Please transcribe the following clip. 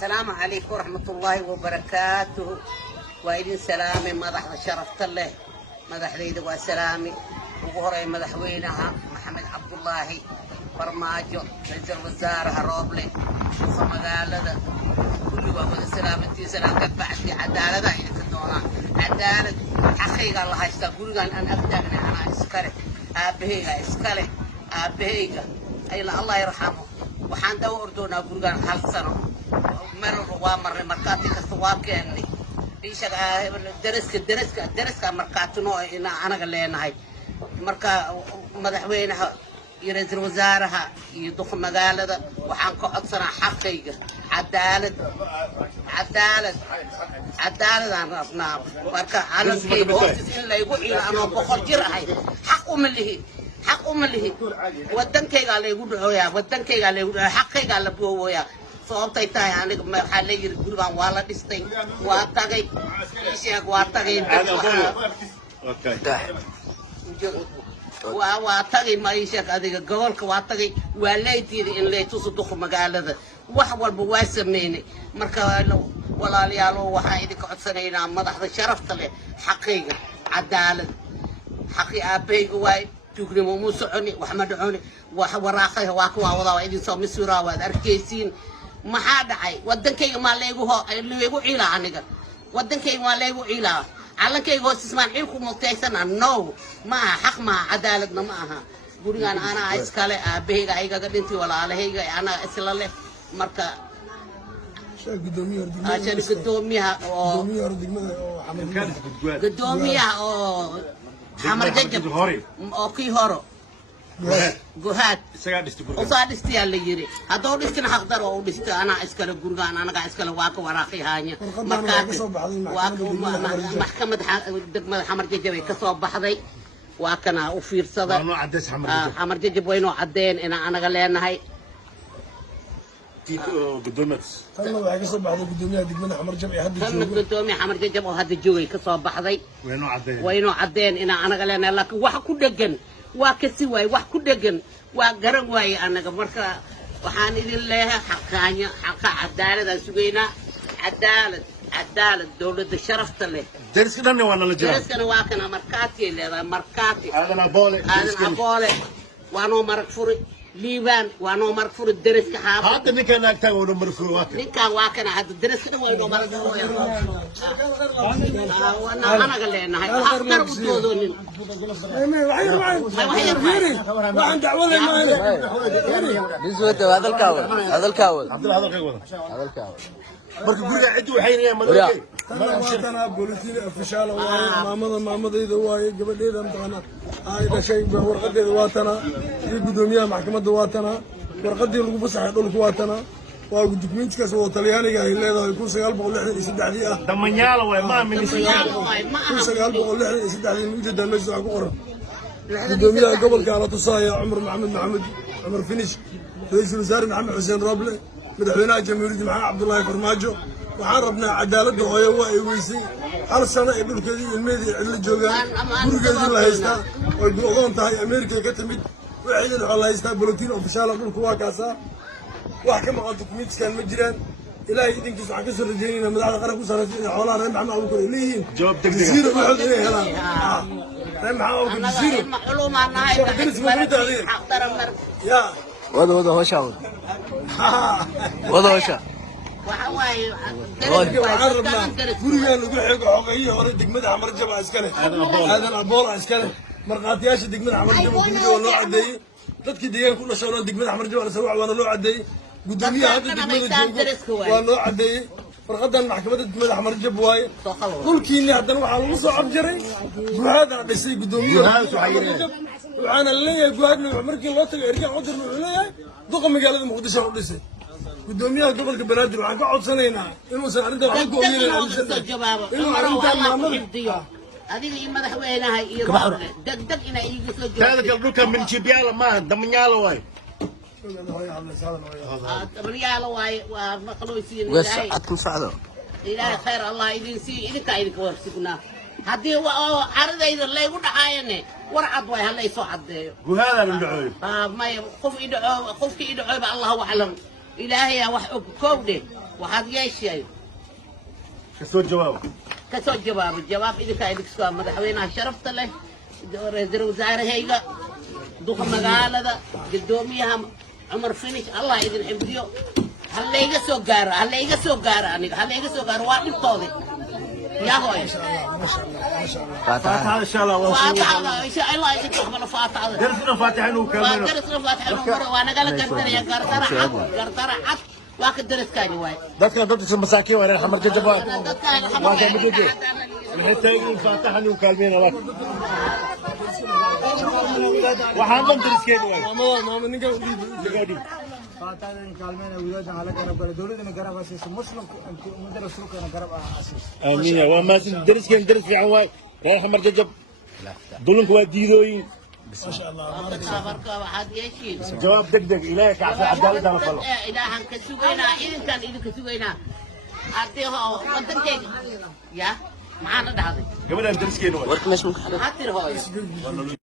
السلام عليكم ورحمة الله وبركاته. وإذن سلامي مدح شرفت الله مدح ليدي وسلامي وقهري مدحوينها محمد عبد الله برماجو رئيس الوزراء روبلي ومقالة كل وقت سلامتي سلام كبعت في عدالة عدالة حقيقة الله يستقول أن أبدأنا أنا إسكالي أبهيغا أيلا الله يرحمه وحان دو أردونا قرقان حالسانو مرر وامر مركاتي كستواكيني إيشاك درسك مركاتنو إنا أنا قلينا هاي مركا مدحوينها يرئيس الوزراء يدخل مقالة وحان كعدسنا حقيقة عدالة أنا مركا على الكيب وقتس إلا يقول إلا أنا بخور جرعي حق أم اللي ودنكيga la igu dhaxooyaa waddankayga la igu dhaxooyaa xaqayga la buuwaya sababtay tahay aniga waxa la yiri gurigan waa la dhistay waa tagay sheeg waa tagay waa tagay ma sheeg adiga gobolka waa tagay waa leeydiiday in leey tuso duq magaalada wax walba waa sameeyay marka walaalayaal waxa idinka codsanaynaa madaxda sharafta leh xaqayga cadaalad xaqi aabeyga waay تقولي مو سعني وحمد عوني وراقه واكوا وضع وإذن صار مسورة وأركيسين ما حد عاي ودن كي ما لقوها اللي يقول عيلا عنك ودن كي ما لقوا عيلا على كي هو تسمع عيلكم متيسنا نو ما حق ما عدالتنا معها قولي أنا عايز كله بهيجا هيجا قدنتي ولا على هيجا أنا أسأله مركا عشان قدوميها حمر ججب أوكي هارو جهاد وصادستي اللي يجري هذا ودستنا حقدر ودست أنا أسكال الجرجان أنا قاعد أسكال واقع وراقي هاني مكاتب واقع محكمة حمر ججب كصوب بحذي وكنا وفير صدر حمر ججب وينو عدين أنا قلنا هاي قدومت تنا waxay ka soo baxday gudoomiyaha degmada xamar jab ee hadda joogo gudoomiyaha xamar jab oo hadda joogay ka soo baxday wayno cadeen ina anaga leenahay laakiin wax ku dhagan waa ka si way wax ku dhagan waa garan way anaga marka waxaan idin leeyahay xaqaanya xaqa cadaalada sugayna cadaalad dawladda sharafta leh dariskana waa la jiraa dariskana waa kana markaati leedahay markaati aadan aboole waano marag furi ليبان وأنا مرفور الدرس كحاب. هذا اللي كان أكتر وأنا مرفور واقع. نكا واقعنا هذا الدرس كده وأنا مرفور. وأنا قال لي أنا هاي أكتر بتوزوني. وعند دعوة ما بيزوده هذا الكاول هذا الكاول. marka guriga cid waxay inay madaway tana booliisiin ofishaal waa maamadayda waa gabadheeda mtana ay dhashay warqadeeda waa tana gudoomiyaha maxkamadda waa tana warqadii lagu fasaxay dhulku waa tana waa dukumeentkaas oo Talyaaniga ay leedahay 1963 ah damanyaal way ma aaminsan 1963 muddo meesha ku qoran gudoomiyaha gobolka la tusaya Umar Maxamed Finish رئيس الوزراء محمد حسين روبلي مدحوينها جمهورية محمد عبد الله فرماجو waxaan rabnaa cadaalada hooyo waa ay weysay hal sano ay dhulkeedii ilmeedii cidla joogaan gurigeedii la haystaa way go'doon tahay Ameerika ka timid waxayna waxa la haystaa bulletin official dhulku waa kaasa wax ka maqan dukumeentigan ma jiraan ilaahay idinkiisa waxaan ka soo rajaynaynaa madaxda qaranka ku sarreeyay in xoolaha reer maxamed abu kor leeyihiin jawaab degdeg ah wuxuu inay helaan reer maxamed abu kor zero معلومة يا وضع هوشة وضع هوشة waxaan rabnaa gurigaan lagu xeego xogeeyii hore degmada xamar jab iskale aadan abool iskale marqaatiyaasha degmada xamar jab kulliga waa loo cadeeyay dadkii deegaan ku dhashay oo degmada xamar jab soo waana loo cadeeyay gudoomiyaha hadda degmada joogo waa loo cadeeyay warqadan maxkamadda degmada xamar jab waaye dhulkiina haddana waxaa lagu soo abjaray guhaadana dhisay gudoomiyaha waxaana leeyahay guhaadna markii loo tagay ergaan codar wuxuu leeyahay duqa magaalada muqdisho u dhisay gudoomiyaha gobolka banaadir waxaan ka codsanaynaa inuusan arrinta wax ku go'yeen inuu arrintan maamulka adiga iyo madaxweynaha iyo degdeg inay iiga soo joogto هذا dhulka min jibyala ma damanyaal way damanyaal way waa maqlooysiin وسعتكم سعدوا ilaahay khayr allah idin sii idinka idinka warsignaa haddii ardayda laygu dhacaayane war cad way halay soo cadeeyo guhaada la dhacoy may qofkii idhacooba allahu aclam إلهي وحق كودي وحد يشيء كسور جواب كسر الجواب إذا كان يكسر مدحوينا شرفت له رئيس وزراء هيجا دوخ مقالة ده قدوميها عمر فينيش الله يدين حمديو هلا يجا سوغارا هلا يجا سوغارا هلا يجا سوغارا واحد طولي يا هوي فاتحة إن شاء الله فاتحة إن شاء الله يقبل فاتحة درسنا فاتحة وكمان درسنا فاتحة وأنا قال قرطرة يا قرطرة عط واحد درس كاني واي dadka dadka masaakiin waa xamar jajab waa dadka midooge waxay taageen faataxan uu kaalmeena waa waxaan ban dariskeed waay maama ninka ligaadi فاتن كلمة ويانا على قرب دولتنا قرب أساس مسلم مدرس ركنا قرب أساس امين waa ma dariskeed daris fiican waay xamar jajab dulunku waa diidooyin ما شاء الله بركة واحد يشيل jawaab degdeg ilaahay ka caafimaad cadaalad aan falo إلهان كسوينا إذا كان إذا كسوينا أعطيه ودنك يا معنا ده هذا gabadhan dariskeed waay warka meesha ma ka xadhay هاتي هاي